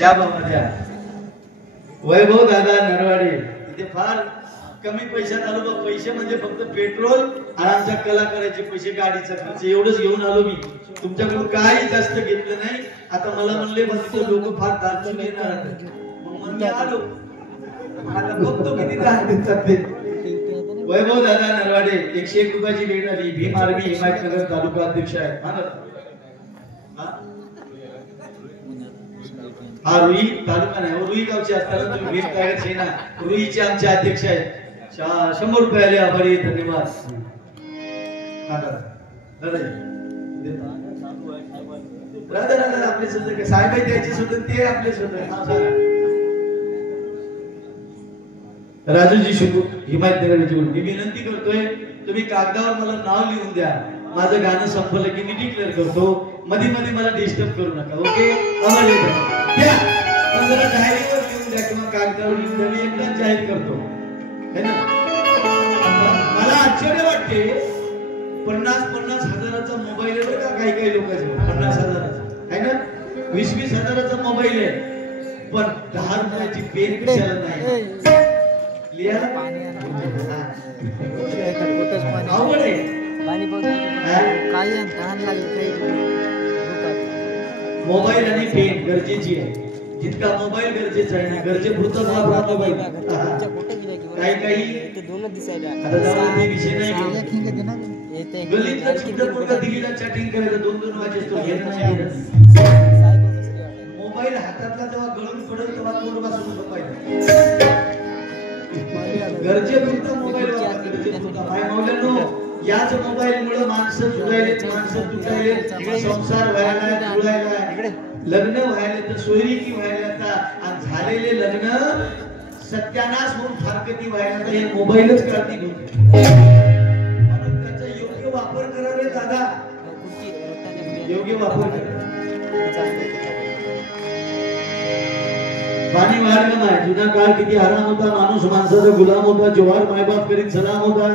त्या बाबा वैभव दादा नरवाडे इथे फार कमी पैशात आलो बा. पैसे म्हणजे फक्त पेट्रोल आणि आमच्या कलाकाराचे पैसे, गाडीचा खर्च एवढंच घेऊन आलो मी. तुमच्याकडून काही जास्त घेतलं नाही. आता मला म्हणले तिथे लोक फार दानशूर येणार, मग मी आलो. आता बघतो किती दान देतात ते. वैभव दादा नरवाडे 101 रुपयाची भेट आली. भीम आर्मी हिमायतनगर तालुका अध्यक्ष आहे. हा रुई तालुका नाही, रुई गावचे असताना तुम्ही भेट करायचे ना. रुईचे आमचे अध्यक्ष आहेत. 100 रुपये आले, आभारी, धन्यवाद. आपले सुद्धा साहेब द्यायचे सुद्धा ते आपले सुद्धा. राजूजी शिकू हिमायतनगर मी विनंती करतोय, तुम्ही कागदावर मला नाव लिहून द्या. माझं गाणं संपलं की मी डिक्लेअर करतो. मध्ये मध्ये मला डिस्टर्ब करू नका. ओके, द्या जरा डायरीवर लिहून द्या किंवा कागदावर लिहून द्या. मी एकदा जाहीर करतो. मला आश्चर्य वाटते, 50-50 हजाराचा मोबाईल आहे बरं का काही काही लोकांचा. 50 हजाराचा आहे ना, 20-20 हजाराचा मोबाईल आहे, पण 10 रुपयाची पेन कशाला नाही. आवड आहे. मोबाईल आणि पेन गरजेची आहे. जितका मोबाईल गरजेचा आहे ना, गरजेपुरता वापरा मोबाईल. काही काही दोनच दिसायला आता जाऊन ते विषय नाही. गल्लीतला चिंतन मुलगा दिल्लीला चॅटिंग करायचं 2-2 वाजे तो घेणं. मोबाईल हातातला जेव्हा गळून पडेल तेव्हा तोड वाचून झोपायचं. गरजेपुरता मोबाईल वापरा, गरजेपुरता. माय मौल्यांनो, याच मोबाईल मुळे माणसं जुळायले, माणसं तुटायले, संसार व्हायला, जुळायला, लग्न व्हायला तर सोयरीकी व्हायला, आणि झालेले लग्न सत्यानाश होऊन फारकती व्हायला तर हे मोबाईलच काढतील होते. म्हणून त्याचा योग्य वापर करावे दादा, योग्य वापर करा. पाणी वाढलं नाही. जुना काळ किती आराम होता. माणूस माणसाचा गुलाम होता. जोहार मायबाप करीत सलाम होता.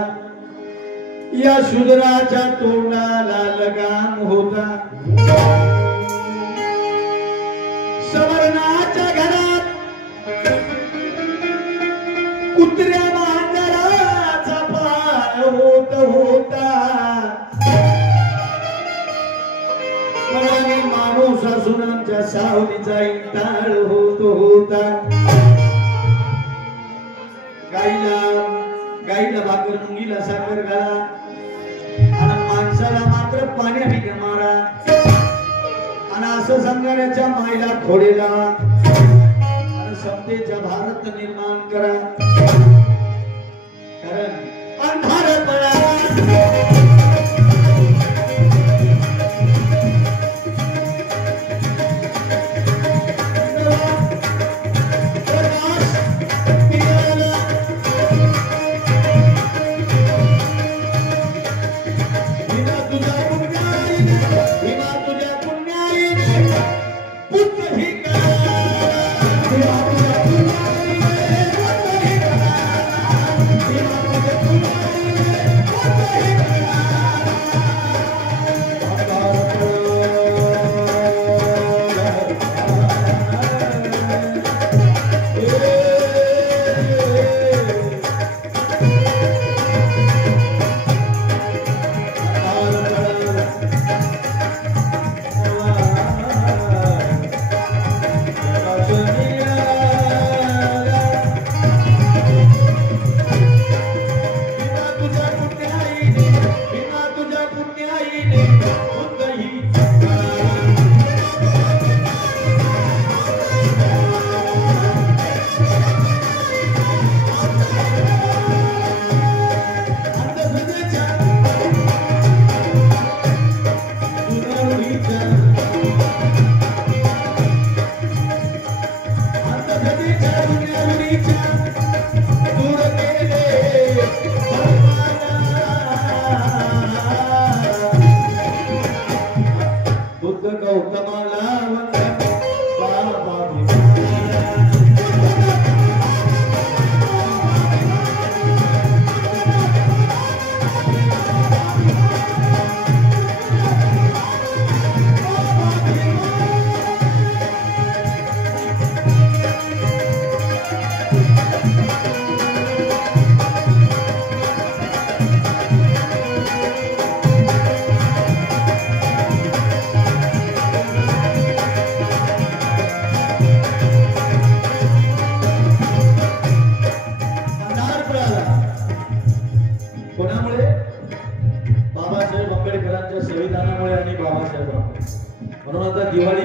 या शूद्राच्या तोंडाला लगाम होता. सवर्णाच्या घरात कुत्र्या मांजराचा पाय होत होता. आणि माणूस असून आमच्या सावलीचा इंटाळ होत होता. गाईला भाकर, मुंगीला साखर घाला, आणि माणसाला मात्र पाण्या फिक्या मारा. आणि असं सांगण्याच्या मायला थोडे लावा, आणि समतेचा भारत निर्माण करा. कारण अंधार पडा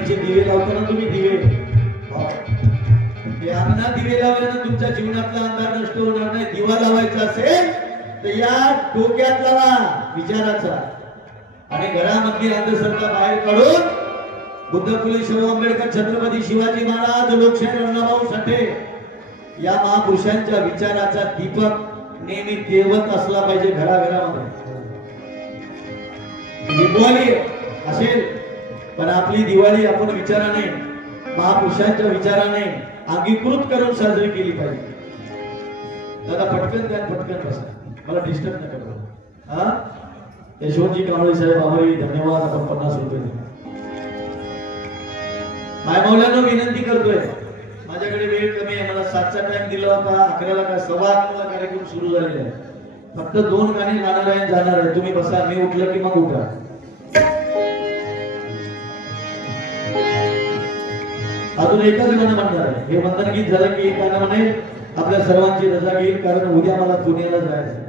अंगणवाडीचे दिवे लावताना तुम्ही दिवे अंगणात दिवे लावल्यानं तुमच्या जीवनातला अंधार नष्ट होणार नाही. दिवा लावायचा असेल तर या डोक्यात लावा विचाराचा आणि घरामधली अंधश्रद्धा बाहेर काढून बुद्ध फुले शाहू आंबेडकर छत्रपती शिवाजी महाराज लोकशाहीर अण्णाभाऊ साठे या महापुरुषांच्या विचाराचा दीपक नेहमी तेवत असला पाहिजे घराघरामध्ये. दिवाळी असेल पण आपली दिवाळी आपण विचाराने महापुरुषांच्या विचाराने अंगीकृत करून साजरी केली पाहिजे. दादा पटकन द्या पटकन बसा मला डिस्टर्ब नका करू. हा यशवंतजी कांबळे साहेब आभारी धन्यवाद. आपण 50 रुपये दिले. मायमौलांना विनंती करतोय माझ्याकडे वेळ कमी आहे. मला 7चा टाइम दिला होता 11ला का 11:15 कार्यक्रम सुरू झालेला आहे. फक्त 2 गाणी गाणार आहे जाणार आहे. तुम्ही बसा मी उठलं की मग उठा. अजून एकच गाणं म्हणणार आहे. हे वंदन गीत झालं की एक गाणं म्हणेल आपल्या सर्वांची रजा घेईल कारण उद्या मला पुण्याला जायचं.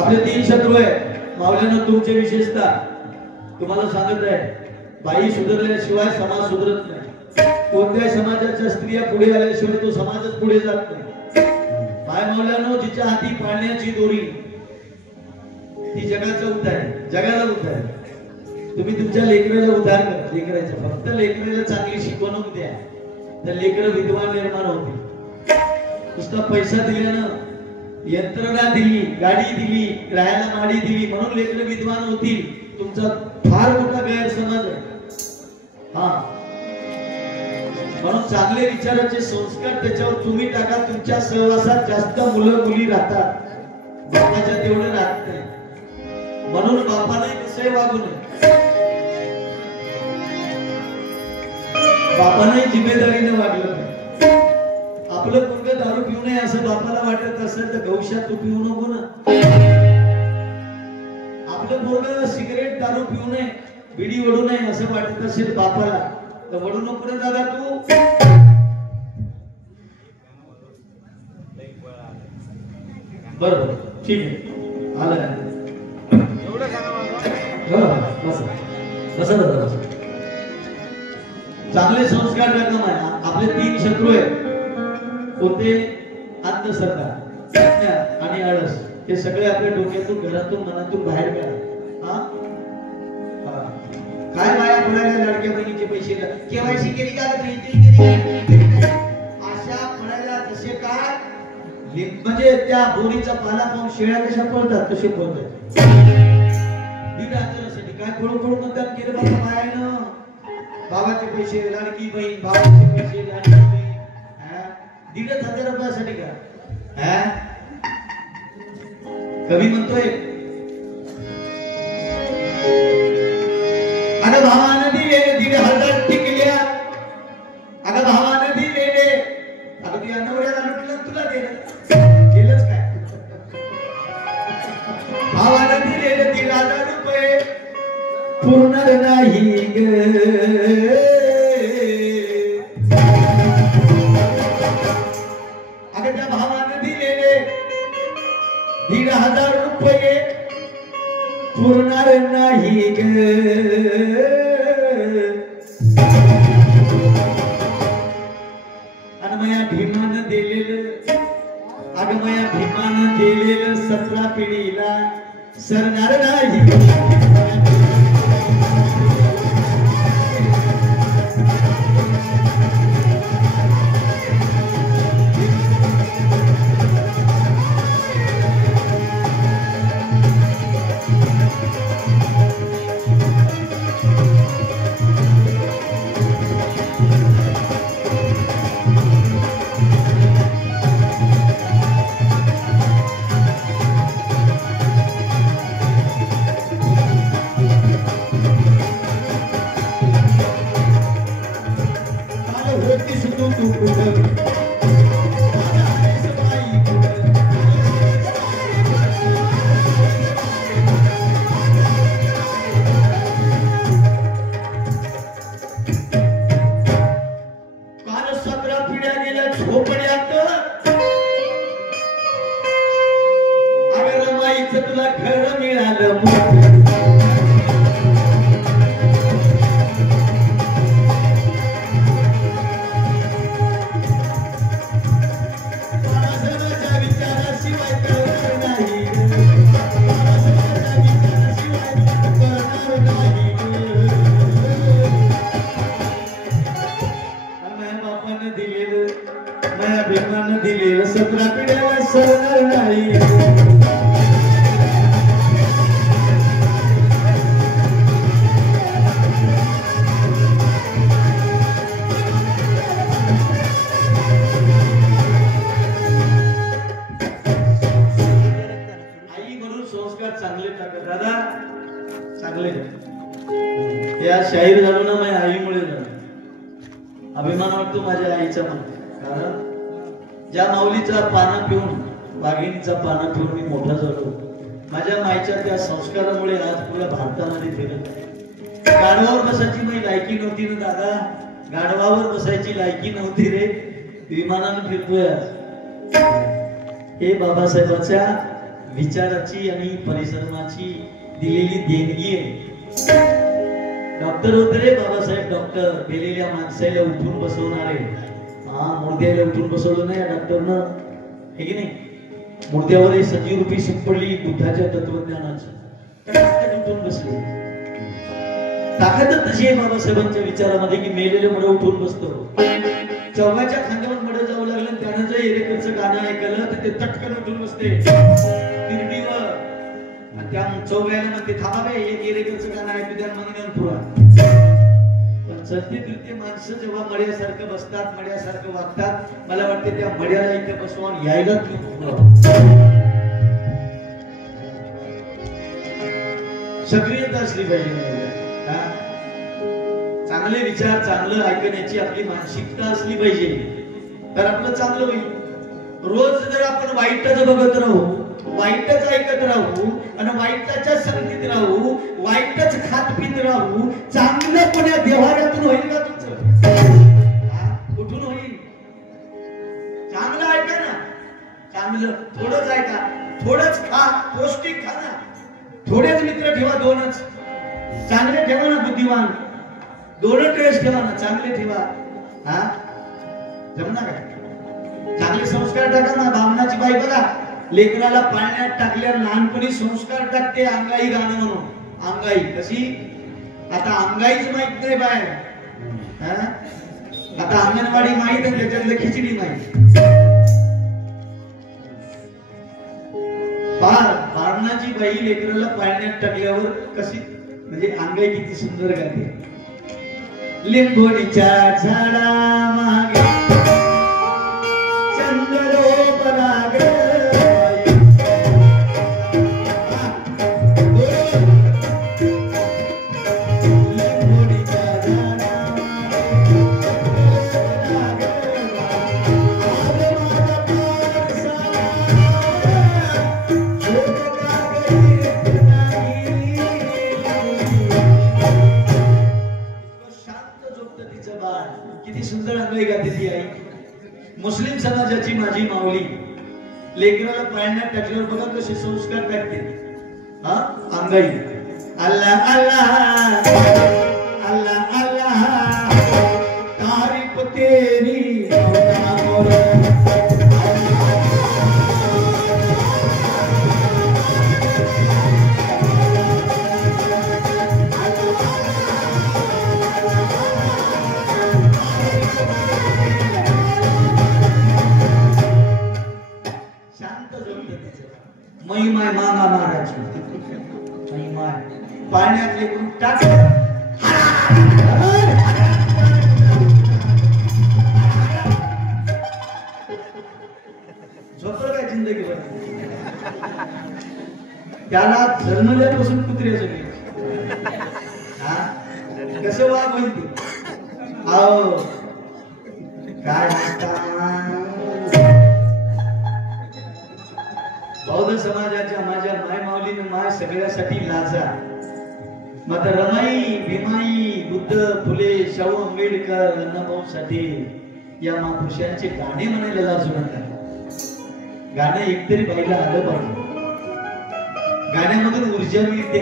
आपले 3 शत्रू आहे मावल्यानं तुमचे विशेषतः तुम्हाला सांगत आहे बाई सुधारल्याशिवाय समाज सुधरत नाही. कोणत्याही समाजाच्या स्त्रिया पुढे आल्याशिवाय तो समाजच पुढे जात नाही. बाय मावल्यानं जिच्या हाती पाळण्याची दोरी ती जगाचा उद्धार आहे जगाला उद्धार आहे. तुम्ही तुमच्या लेकराला उद्धार करा. लेकराचं फक्त लेकराला चांगली शिकवणूक द्या तर लेकरं विद्वान निर्माण होते. नुसता पैसा दिल्यानं यंत्रणा दिली गाडी दिली राहायला माडी दिली म्हणून लेकरं विद्वान होतील तुमचा फार मोठा गैरसमज आहे. हा म्हणून चांगले विचाराचे संस्कार त्याच्यावर तुम्ही टाका. तुमच्या सहवासात जास्त मुलं मुली राहतात बापाच्या तेवढं राहत नाही. म्हणून बापाने कसंही वागू नये. बापाने जिम्मेदारीने वागलं नाही. आपलं मुलगा दारू पिऊ नये असं बापाला वाटत असेल तर गौशात तू पिऊ नको ना. आपलं मुलगा सिगरेट दारू पिऊ नये बिडी वडू नये असं वाटत असेल बापाला तर वडू नको ना दादा तू. बरोबर ठीक आहे आलं चांगले संस्कार रकम आहे. आपले 3 शत्रू आहेत कोणते अंधश्रद्धा आणि आळस हे सगळे आपल्या डोक्यातून घरातून मनातून बाहेर काढा. काय बाया म्हणाल्या लाडक्या बहिणीचे पैसे केवायसी केली का अशा म्हणायला तसे काय म्हणजे त्या बोरीचा पाला पाहून शेळ्या कशा पळतात तसे पळतात. 1,500 काय पळून पळून मतदान केलं बाबा बायानं. बाबाचे पैसे लाडकी बहीण बाबाचे पैसे लाडकी बहीण 1,500 रुपयासाठी का. कवी म्हणतोय अगं भावानं दिले 1,500 टिकल्या. अगं भावानं दिलेले अगं तुझ्या नवऱ्याला लुटलं तुला दिलं केलंच काय. भावानं दिलेले 1,500 रुपये पुरणार नाही ग. अगं त्या भावानं दिलेले 1,500 रुपये पुरणार नाही ग. आणि माया भीमानं दिलेलं अगं माया भीमानं दिलेलं 17 पिढीला सरणार नाही. तुला घर मिळालं शाहीर झालो ना माझ्या आईमुळे झालो. अभिमान वाटतो माझ्या आईचा मला, कारण ज्या माऊलीचा पाना पिऊन, वाघिणीचा पाना पिऊन मी मोठा झालो, माझ्या माईच्या त्या संस्कारामुळे आज पुऱ्या भारतामध्ये फिरत आहे. गाढवावर बसायची माझी लायकी नव्हती ना दादा, गाढवावर बसायची लायकी नव्हती रे, विमानानं फिरतोय आज. हे बाबासाहेबांच्या विचाराची आणि परिश्रमाची दिलेली देणगी आहे. डॉक्टर होते रे बाबासाहेब, डॉक्टर. गेलेल्या माणसाला उठून बसवणारे. मुर्द्याला उठून बसवलं नाही डॉक्टरनं, हे की नाही? मुर्द्यावर सजीव रूपी शिंपडली बुद्धाच्या तत्वज्ञानाची, उठून बसले. ताकदच तशी आहे बाबासाहेबांच्या विचारामध्ये की मेलेले मड उठून बसतो. चौघाच्या खांद्यावर मड जाऊ लागलं, त्यानं जर एरेकरचं गाणं ऐकलं तर ते तटकन उठून बसते तिरडीवर. त्या चौघायला म्हणते थांबा बे, एक एरेकरचं गाणं ऐकू द्या मग पुरा. पण चलते फिरते माणसं जेव्हा मड्यासारखं बसतात, मड्यासारखं वागतात, मला वाटते त्या मड्याला इथे बसवून यायला सक्रियता असली पाहिजे. चांगले विचार, चांगलं ऐकण्याची आपली मानसिकता असली पाहिजे, तर आपलं चांगलं होईल. रोज जर आपण वाईटच बघत राहू, वाईटच ऐकत राहू आणि वाईटाच्या संगतीत राहू, वाईटच खात पित राहू, चांगलं पुण्या देवाऱ्यातून होईल का तुमचं? कुठून होईल? चांगलं ऐका ना, चांगलं थोडंच ऐका, थोडंच खा, पौष्टिक खा ना. थोडेच मित्र ठेवा, दोनच चांगले ठेवा ना, बुद्धिमान. दोनच ड्रेस ठेवा ना, चांगले ठेवा. जमना काय? चांगले संस्कार टाका ना. बामणाची बाई बघा, लेकराला पाळण्यात टाकल्या लहानपणी संस्कार टाकते, अंगाई गाणं म्हणून. अंगाई कशी? आता अंगाईच माहित नाही बाहेर. आता अंगणवाडी माहित आहे, त्याच्यातलं खिचडी माहित. बारणाची बाई लेकराला पाळण्यात टाकल्यावर कशी, म्हणजे अंगाई किती सुंदर गाते. लिंबोणीच्या झाडा मागे चंद्रोप लागला, मुस्लिम समाजाची माझी माऊली लेकराला पाळण्यात टाकल्यावर बघा कसे संस्कार टाकते. अंगाई अल्लाह अल्लाह अल्लाह अल्लाह तारीफ तेरी महिमाय मामा महाराज महिमाय पाण्यात लेकरून टाक झोपलं काय जिंदगी भर. त्याला जन्मल्यापासून कुत्र्याचं कसं वाघ होईल ते. काय बौद्ध समाजाच्या माझ्या माय माऊलीने माय सगळ्यासाठी लाजा. माता रमाई, भीमाई, बुद्ध, फुले, शाहू आंबेडकर, अण्णाभाऊ साठे या महापुरुषांचे गाणे म्हणायला लाजू नका. गाणं एकतरी बाईला आलं पाहिजे. गाण्यामधून ऊर्जा मिळते,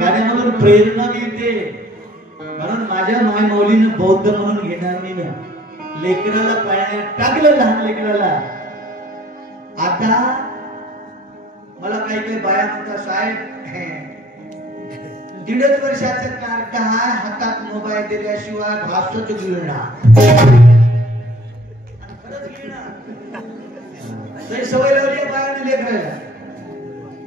गाण्यामधून प्रेरणा मिळते. म्हणून माझ्या माय माऊलीने बौद्ध म्हणून घेणार नाही ना. लेकराला पाळण्यात टाकलं, लहान लेकराला. आता मला काही काही बाया म्हणतात, साहेब 1.5 वर्षाचा कार्ट हा, हातात मोबाईल दिल्याशिवाय भासच गिळणार. खरंच गिळणार. सवय लावली बायाने लेकरायला.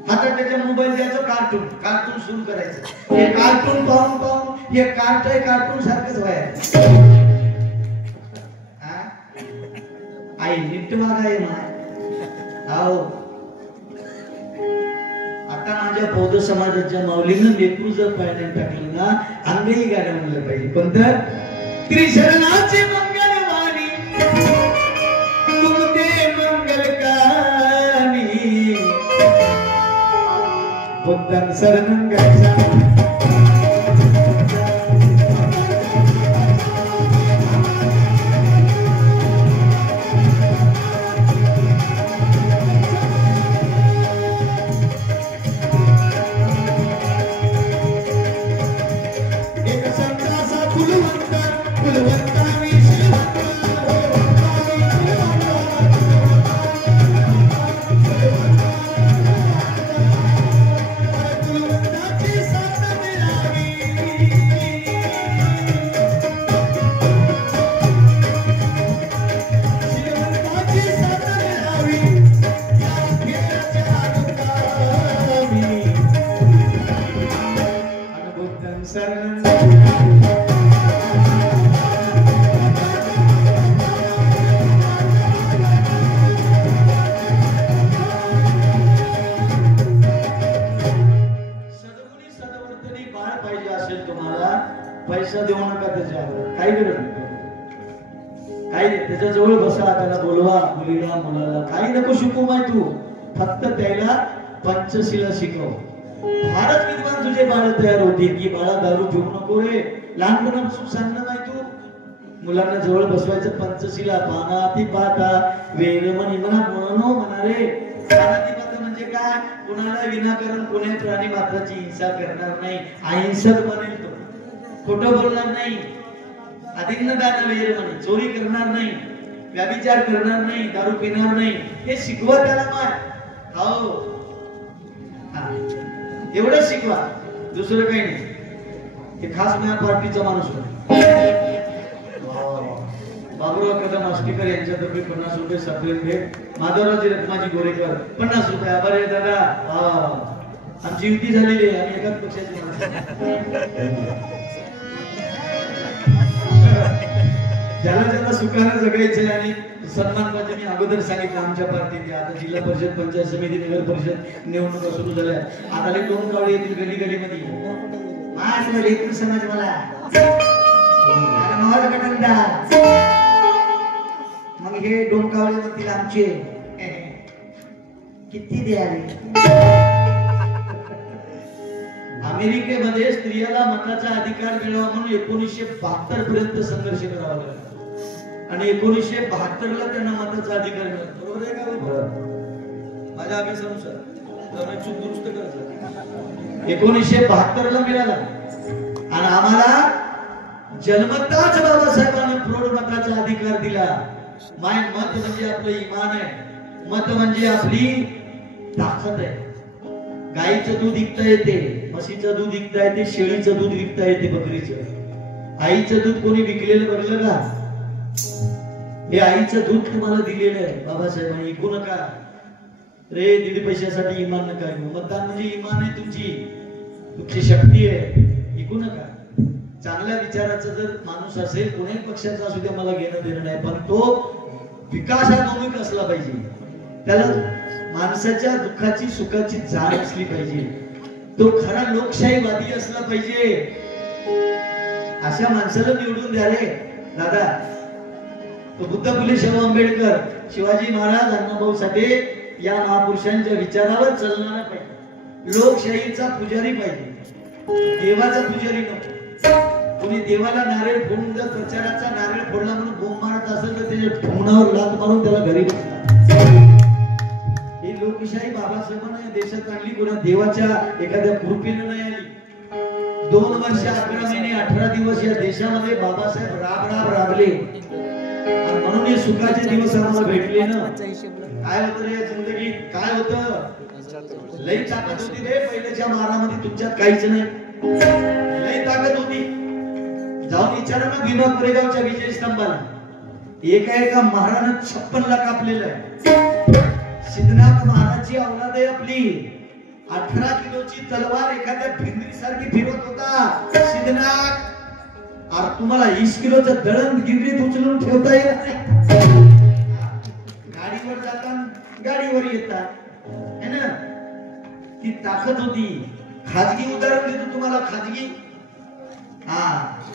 हातात त्याच्या मोबाईल द्यायचं, कार्टून कार्टून सुरू करायचं. हे कार्टून पाहून पाहून हे कार्टून सारखंच व्हायचं. आई नीट वागाय माय. आता माझ्या आपल्या बौद्ध समाजाच्या माऊलीनं लेकरू जर पायाने टाकलं ना अंगही गाणं म्हणलं पाहिजे. कोणतं? त्रिशरणाची मंगलवाणी तुमते मंगलकानी बुद्धं शरणं गच्छामि. पैसा देऊ नका त्याच्यावर, काही गरज नाही. काही त्याच्या जवळ बसा, त्याला बोलवा, मुलीला मुलाला काही नको शिकू माय तू, फक्त त्याला पंचशीला शिकव. फारच विद्वान तुझे बाळ तयार होते की बाळा दारू पिऊ नको रे, लहानपणापासून सांगणं नाही तू. मुलांना जवळ बसवायचं, पंचशीला पानातिपाता वेरमणी म्हणा म्हणून म्हणा रे. पानातिपाता म्हणजे काय? कुणाला विनाकारण कोणी प्राणी मात्राची हिंसा करणार नाही, अहिंसक बनेल तो, खोटं बोलणार नाही, अधिन्न दान वेरमणी, चोरी करणार नाही, व्यभिचार करणार नाही, दारू पिणार नाही, हे शिकवा त्याला. माय हो एवढं शिकवा, दुसरं काही नाही. हे खास माझ्या पार्टीचा माणूस होता बाबूराव कदम आष्टीकर यांच्यातर्फे 50 रुपये सप्रेम भेट. माधवरावजी रत्नाजी गोरेकर 50 रुपये. आभार आहे दादा. आमची युती झालेली आहे, आम्ही एकाच पक्षाची माणसं. ज्याला ज्याला सुखानं जगायचे आणि सन्मान पाहिजे. मी अगोदर सांगितलं आमच्या पार्टीत आता जिल्हा परिषद, पंचायत समिती, नगर परिषद निवडणुका सुरू झाल्या. आता 2 कावळे येतील गली गलीमध्ये. समाज मला मग हे डोंकावळे म्हणतील आमचे किती द्यावे. अमेरिकेमध्ये स्त्रियाला मताचा अधिकार मिळावा म्हणून 1972 पर्यंत संघर्ष करावा लागला आणि 1972ला त्यांना मताचा अधिकार मिळाला. बरोबर आहे का? माझ्या अभिसंसार चूक दुरुस्त करायचं. 1972ला मिळाला आणि आम्हाला जन्मताच बाबासाहेबांनी प्रौढ मताचा अधिकार दिला. माय मत म्हणजे आपलं इमान आहे, मत म्हणजे आपली ताकद आहे. गाईचं दूध विकता येते, म्हशीचं दूध विकता येते, शेळीचं दूध विकता येते, बकरीचं. आईचं दूध कोणी विकलेलं बघलं का? हे आईचं दूध तुम्हाला दिलेलं आहे बाबासाहेबांनी. ऐकू नका रे, 1.5 पैशासाठी इमान नका घेऊ. मतदान म्हणजे इमान आहे, तुमची शक्ती आहे. ऐकू नका. चांगल्या विचाराचा जर माणूस असेल, कोणत्याही पक्षाचा असू द्या, मला घेणं देणं नाही, पण तो विकासाभिमुख असला पाहिजे. त्याला माणसाच्या दुःखाची सुखाची जाण असली पाहिजे. तो खरा लोकशाहीवादी असला पाहिजे. अशा माणसाला निवडून द्या रे दादा. तो बुद्ध फुले शाहू आंबेडकर, शिवाजी महाराज, अण्णाभाऊ साठे या महापुरुषांच्या विचारावर चालणारा पाहिजे. लोकशाहीचा पुजारी पाहिजे, देवाचा पुजारी नको. कोणी देवाला नारळ फोडून जर प्रचाराचा नारळ फोडला म्हणून बोंब मारत असेल तर त्याच्या ठोंगणावर लात मारून त्याला घरी बसतात. ही लोकशाही बाबासाहेबांना देशात आणली, कोणा देवाच्या एखाद्या कृपेनं नाही आली. 2 वर्ष 11 महिने 18 दिवस या देशामध्ये बाबासाहेब राबले आणि म्हणून हे सुखाचे दिवस आम्हाला भेटले ना. काय होतं रे या जिंदगीत? काय होतं? लई ताकद होती रे पहिल्याच्या मारामध्ये, तुमच्यात काहीच नाही. लई ताकद होती. जाऊन विचारा ना भीमा कोरेगावच्या विजय स्तंभाला. एका महाराजानं 56 लाख कापलेलं आहे. सिद्धनाथ महाराजची औलाद आहे आपली. 18 किलोची तलवार एखाद्या भिंगरी सारखी फिरवत होता सिद्धनाथ. अरे तुम्हाला 20 किलोचं दळण गिरणीत उचलून ठेवता येत नाही. गाडीवर जातात, गाडीवर येतात है ना. ती ताकद होती. खाजगी उदाहरण देतो तुम्हाला, खाजगी.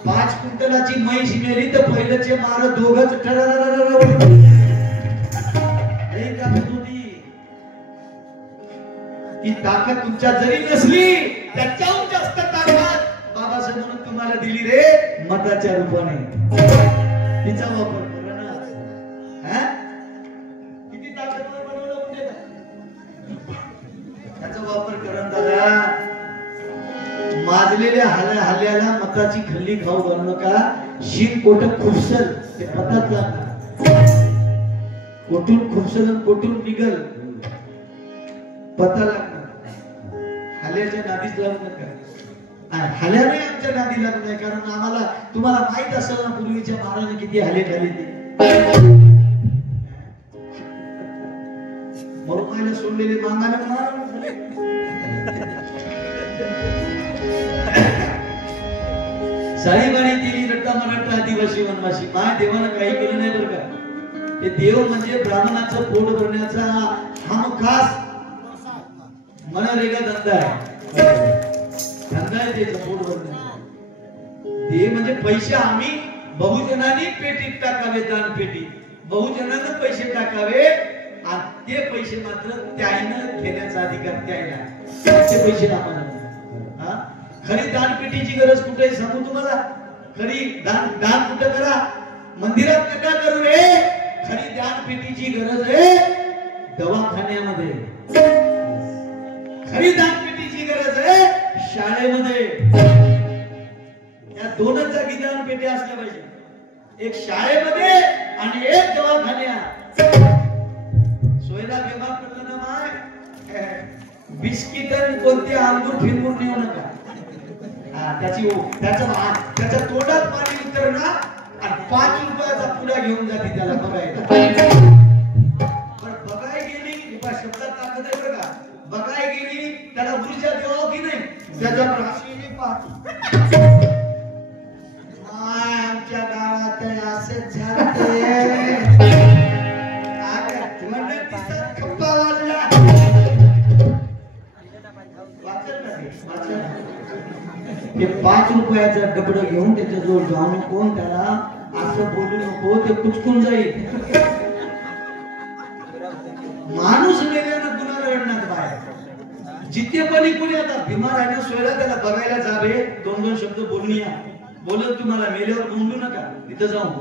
5 क्विंटलाची म्हैस नेली तर पहिल्याचे मार दोघच ताकद होती. ती ताकद तुमच्या जरी नसली त्याच्याहून जास्त ताकद बाबासाहेब म्हणून तुम्हाला दिली रे मताच्या रूपाने. तिचा वापर करा ना. किती ताकदवर बनवलं म्हणजे त्याचा वापर करा दादा. माजलेल्या हल्ल्याला मताची खल्ली खाऊ घालू नका. शीन कोट खुपसल ते पतात लागणार. कोठून खुपसल कोठून निघल पता लागणार. हल्ल्याच्या नादीच लागू नका. हल्ल्याने आमच्या नादी लागू नये. कारण आम्हाला तुम्हाला माहित असेल ना पूर्वीच्या महाराजांनी किती हल्ले खाल्ले ते. मरुमायला सोडलेले मांगाने मार. साळीबाणी दिली रट्टा मराठा आदिवासी वनवासी. माय देवानं काही केलं नाही बरं का. ते देव म्हणजे ब्राह्मणाचं पोट भरण्याचा हमखास मनरेगा धंदा आहे. धंदा आहे त्याचं पोट भरण्याचा. ते म्हणजे पैसे आम्ही बहुजनांनी पेटीत टाकावे. दान पेटी बहुजनांना पैसे टाकावे आणि ते पैसे मात्र त्याईनं घेण्याचा अधिकार त्याईला. ते पैसे आम्हाला. खरी दानपेटीची गरज कुठे सांगू तुम्हाला. खरी दान कुठं करा. मंदिरात नका करू रे. खरी दानपेटीची गरज आहे दवाखान्यामध्ये. खरी दानपेटीची गरज आहे शाळेमध्ये. या दोनच जागी दानपेट्या असल्या पाहिजे. एक शाळेमध्ये आणि एक दवाखान्यात. सोयला बेमार पडलं ना माय बिस्किट आणि कोणते अंगूर फिरवून नेऊ नका. त्याच्या तोंडात पाणी उतरणार आणि 5 रुपयाचा पुडा घेऊन जाते त्याला बघायला. पण बघाय गेली शब्दात ताकद आहे बरं का. बघाय गेली त्याला ऊर्जा द्यावं की नाही त्याच्या राशीने पाहतो. आमच्या गावात असेच झाले. खप्पा वाजला. ते 5 रुपयाचा डबड घेऊन त्याच्याजवळ जाऊ नको. त्याला असं बोलू नको. ते कुचकून जाईल. माणूस मेल्यानं कुणाला रडणार बाहेर. जिथे पण कोणी आता बिमार आहे ना सोयला त्याला बघायला जावे. 2-2 शब्द बोलून या. बोलत तुम्हाला मेल्यावर बोलू नका तिथं जाऊन.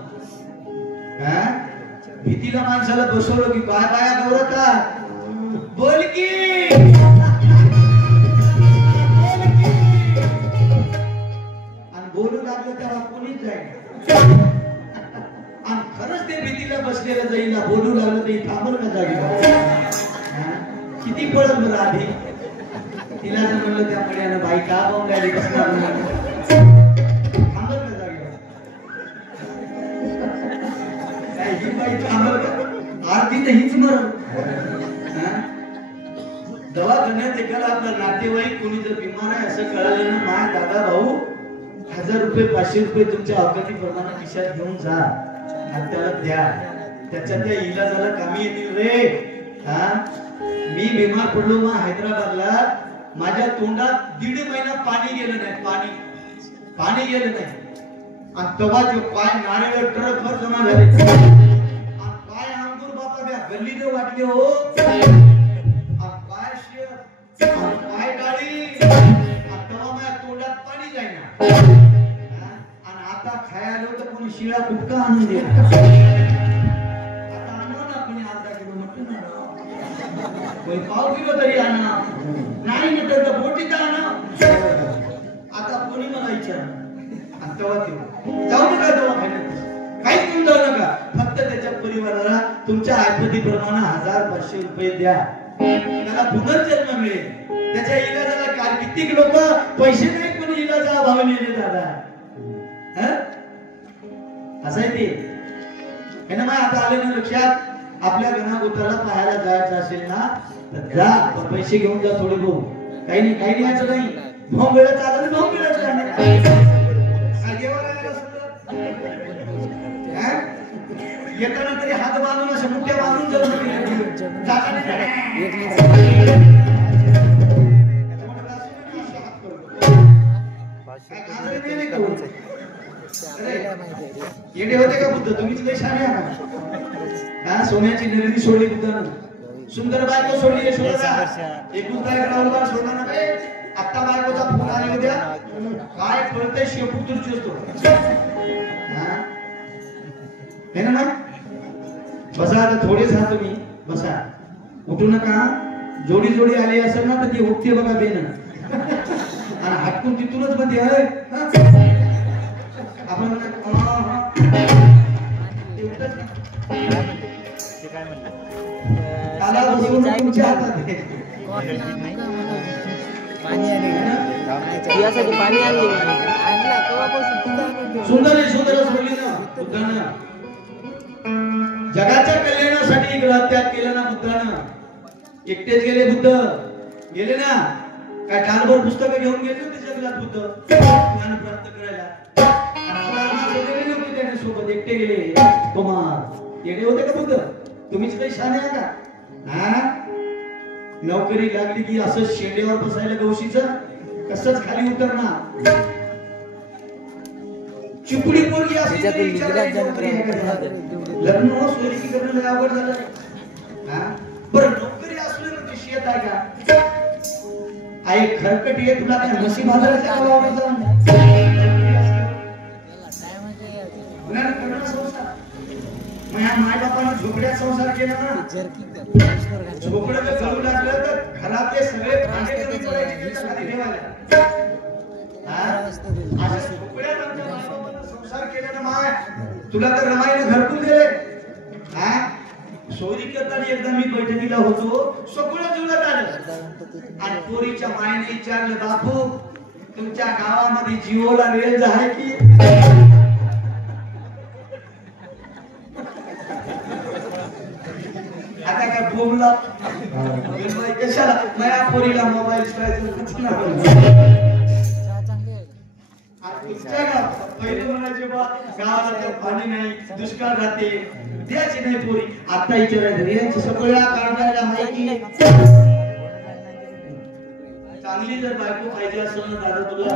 भीतीला माणसाला बसवलं की काय बाया गौरता बोल की. बोलू लागलं तेव्हा कोणीच जाईल. आणि खरंच ते भीतीला बसलेलं जाईल. बोलू लागलं तरी थांबल का जागी. किती पळत बरं आधी. तिला जर म्हणलं त्या मुलानं बाई का बोंगायली बसणार थांबल का जागी. काय ही बाई थांबल का. आरती तर हीच मरण. दवाखान्यात एकाला आपला नातेवाईक कोणी जर बिमार आहे असं कळालं ना माय दादा भाऊ 1000 रुपये 500 रुपये तुमच्या अवकातीप्रमाणे खिशात घेऊन जा आणि त्याला द्या. त्याच्या त्या इलाजाला कामी येतील रे. मी बिमार पडलो मग हैदराबादला. माझ्या तोंडात 1.5 महिना पाणी गेलं नाही. पाणी गेलं नाही. आणि तेव्हा ते पाय नारळ ट्रक भर जमा झाले. आणि पाय अंगूर बापा द्या गल्लीने वाटले हो. पाय डाळी तेव्हा माझ्या तोंडात पाणी जाईना. आणि आता खायला तर कोणी शिळा कुटका आणून दे. आता आणू ना कोणी अर्धा किलो मटण आणा. कोणी पाव किलो तरी आणा. नाही म्हटलं तर बोटीत आणा. आता कोणी मला विचार. आणि तेव्हा ते जाऊ नका दवाखान्यात. काहीच घेऊन जाऊ नका. फक्त त्याच्या परिवाराला तुमच्या ऐपतीप्रमाणे 1000-500 रुपये द्या. त्याला पुनर्जन्म मिळेल. त्याच्या इलाजाला काय कित्येक लोक पैसे नाही पण इलाजा अभावी नेले दादा. असं आहे ते. हे ना मग आता आले ना लक्षात. आपल्या गणागोताला पाहायला जायचं असेल ना तर जा. पैसे घेऊन जा थोडे भाऊ. काही नाही यायचं नाही. भाऊ मिळत आलं ना भाऊ मिळत जाणार. येताना तरी हात बांधून अशा मुठ्या बांधून जाऊ. येडे होते का बुद्ध? तुम्हीच लय शहाणे आहात. हा, सोन्याची निर्मिती सोडली बुद्धानं. सुंदर बायको सोडली यशोधरा. एकुलता एक राहुलबाण सोडला ना बे. आत्ता बायकोचा फोन आली उद्या. काय कळतंय शेपूट तुरची असतो. है ना? बसा आता थोडेच हा तुम्ही बसा. उठू नका. जोडी जोडी आली असेल ना तर ती उठते बघा बेन. आणि हटकून तिथूनच मध्ये आहे. आपण तुमच्या हातात पाणी आणले. सुंदर सुंदर सोडली ना बुद्धानं. जगाच्या कल्याणासाठी त्याग केला ना बुद्धानं. एकटेच गेले बुद्ध. गेले ना काय टालभर पुस्तकं घेऊन गेले होते जगलात बुद्ध ज्ञान प्राप्त करायला. त्याने सोबत एकटे गेले. कुमार येडे होते का बुद्ध? तुम्हीच काही शहाणे आहे का? हा, नोकरी लागली की असं शेंड्यावर बसायला गवशीचं कसंच खाली उतरणार. चिपडी पोरगी असली लग्न हो सोयरी करणं अवघड झालं. बरं नोकरी असली म्हणजे शेत आहे का? आई खरकट ये तुला काय म्हशी बाजाराच्या गावावर जाऊन माय बापानं झोपड्यात संसार केला ना. झोपडं जर जळू लागलं तर घरातले सगळे भांडे कमी करायचे खाली ठेवायला. अशा झोपड्यात आमच्या मायबापानं संसार केला ना. माय तुला तर रमाईने घरकुल दिले. सोयरी करताना एकदा मी बैठकीला होतो. सगळं जुळत आलं आणि पोरीच्या मायने विचारलं, बापू तुमच्या गावामध्ये जिओला रेंज आहे की? आता काय बोलला कशाला? माझ्या पोरीला मोबाईल पहिले म्हणायचे बा गावाला पाणी नाही, दुष्काळ राहते, द्यायची नाही पोरी. आता विचारायचं सगळ्या काढायला माहिती. चांगली जर बायको पाहिजे असेल ना दादा तुला,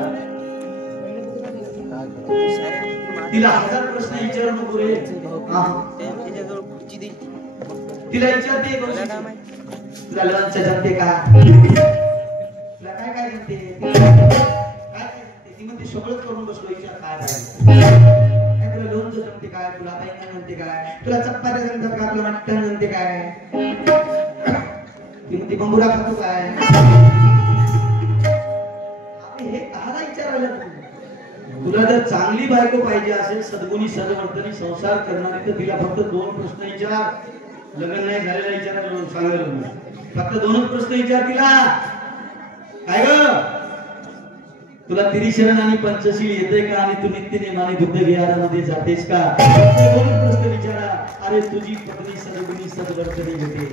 तिला 1000 प्रश्न विचारू नको रे. तिला विचारते तुला लंच जमते का? तुला काय काय जमते? ती म्हणते सगळं करून बसलो. विचार काय तुला लोणचं जमते काय? तुला बायका म्हणते काय? तुला चपात्या जमतात का? तुला मटण म्हणते काय? ती म्हणते बंबुरा खातो काय? हे काला विचारायला तुला जर चांगली बायको पाहिजे असेल, सद्गुणी सद्वर्तनी संसार करणारी, तर तिला फक्त 2 प्रश्न विचार. लग्न नाही झालेला विचारायला सांगायला फक्त 2च प्रश्न विचार तिला. काय ग तुला त्रिशरण आणि पंचशील येते का? आणि तू नित्य नेमाने बुद्ध विहारामध्ये जातेस का? 2 प्रश्न विचारा. अरे तुझी पत्नी सद्गुणी सद्वर्तनी होते.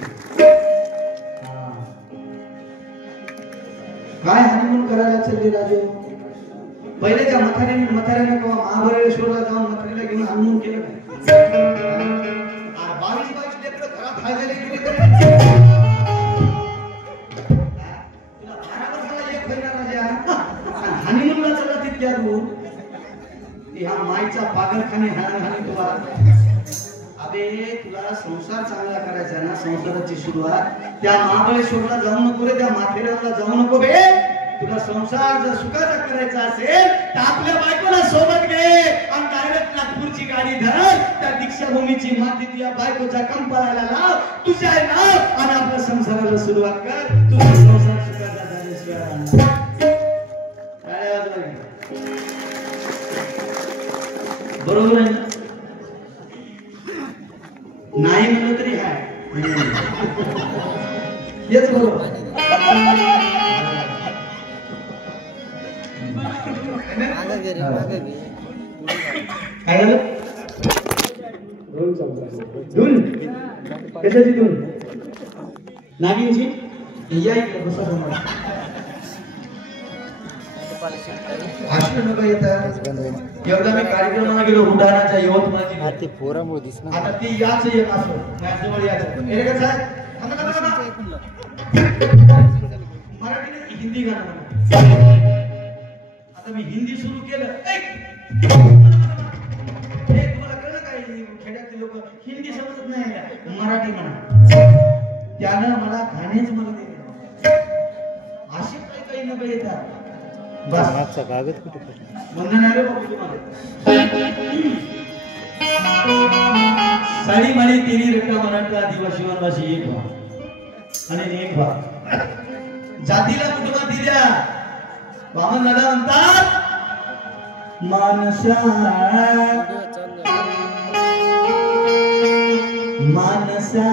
काय हनीमून करायला चालले राजे? पहिलेच्या म्हाताऱ्याने महाबळेश्वरला जाऊन म्हातारीला घेऊन हनीमून केलं काय? 22 लेकरं घरात खायला गेली तरी तुला 12 वर्षाला एक महिना राजा हनीमूनला चला तितक्या दूर. ह्या माईचा पागलखाने हानी तुला. अबे तुला संसार चांगला करायचा ना, संसाराची सुरुवात त्या महाबळेश्वरला जाऊ नको रे, त्या माथेरानला जाऊ नको बे. तुला संसार जर सुखाचा करायचा असेल तर आपल्या बायकोला सोबत घे आणि डायरेक्ट नागपूरची गाडी धर. त्या दीक्षाभूमीची माती तुझ्या बायकोच्या कंपाळाला लाव, तुझ्या नाव आणि आपल्या संसाराला सुरुवात कर. तुझा संसार सुखाचा झाल्याशिवाय बरोबर आहे ना? नाही म्हणलं तरी हाय हेच बरोबर. काय झालं? धून कशाची धून? नागिनची? या इकडे बसा समोर. भाषण नको येतात. एकदा मी कार्यक्रमाला गेलो बुलढाणाच्या यवतमाळची. पोरामुळे दिसणार. आता ती याच एक असो माझ्याजवळ याचं हे कसं आहे? मराठी हिंदी गाणं. आता आता मी हिंदी सुरू केलं तुम्हाला कळलं काय खेड्यातले लोक हिंदी समजत नाही मराठी म्हणा त्यानं मला गाणेच मला दिले असे काही न काही येतात बस मागचा कागद कुठे पडला? वंदन आहे रे बाबू तुम्हाला साडी माळी तिन्ही रट्टा मराठा आदिवासी वनवासी एक भाग आणि एक भाग जातीला कुटुंबात दिल्या वामन दादा म्हणतात मानसा मानसा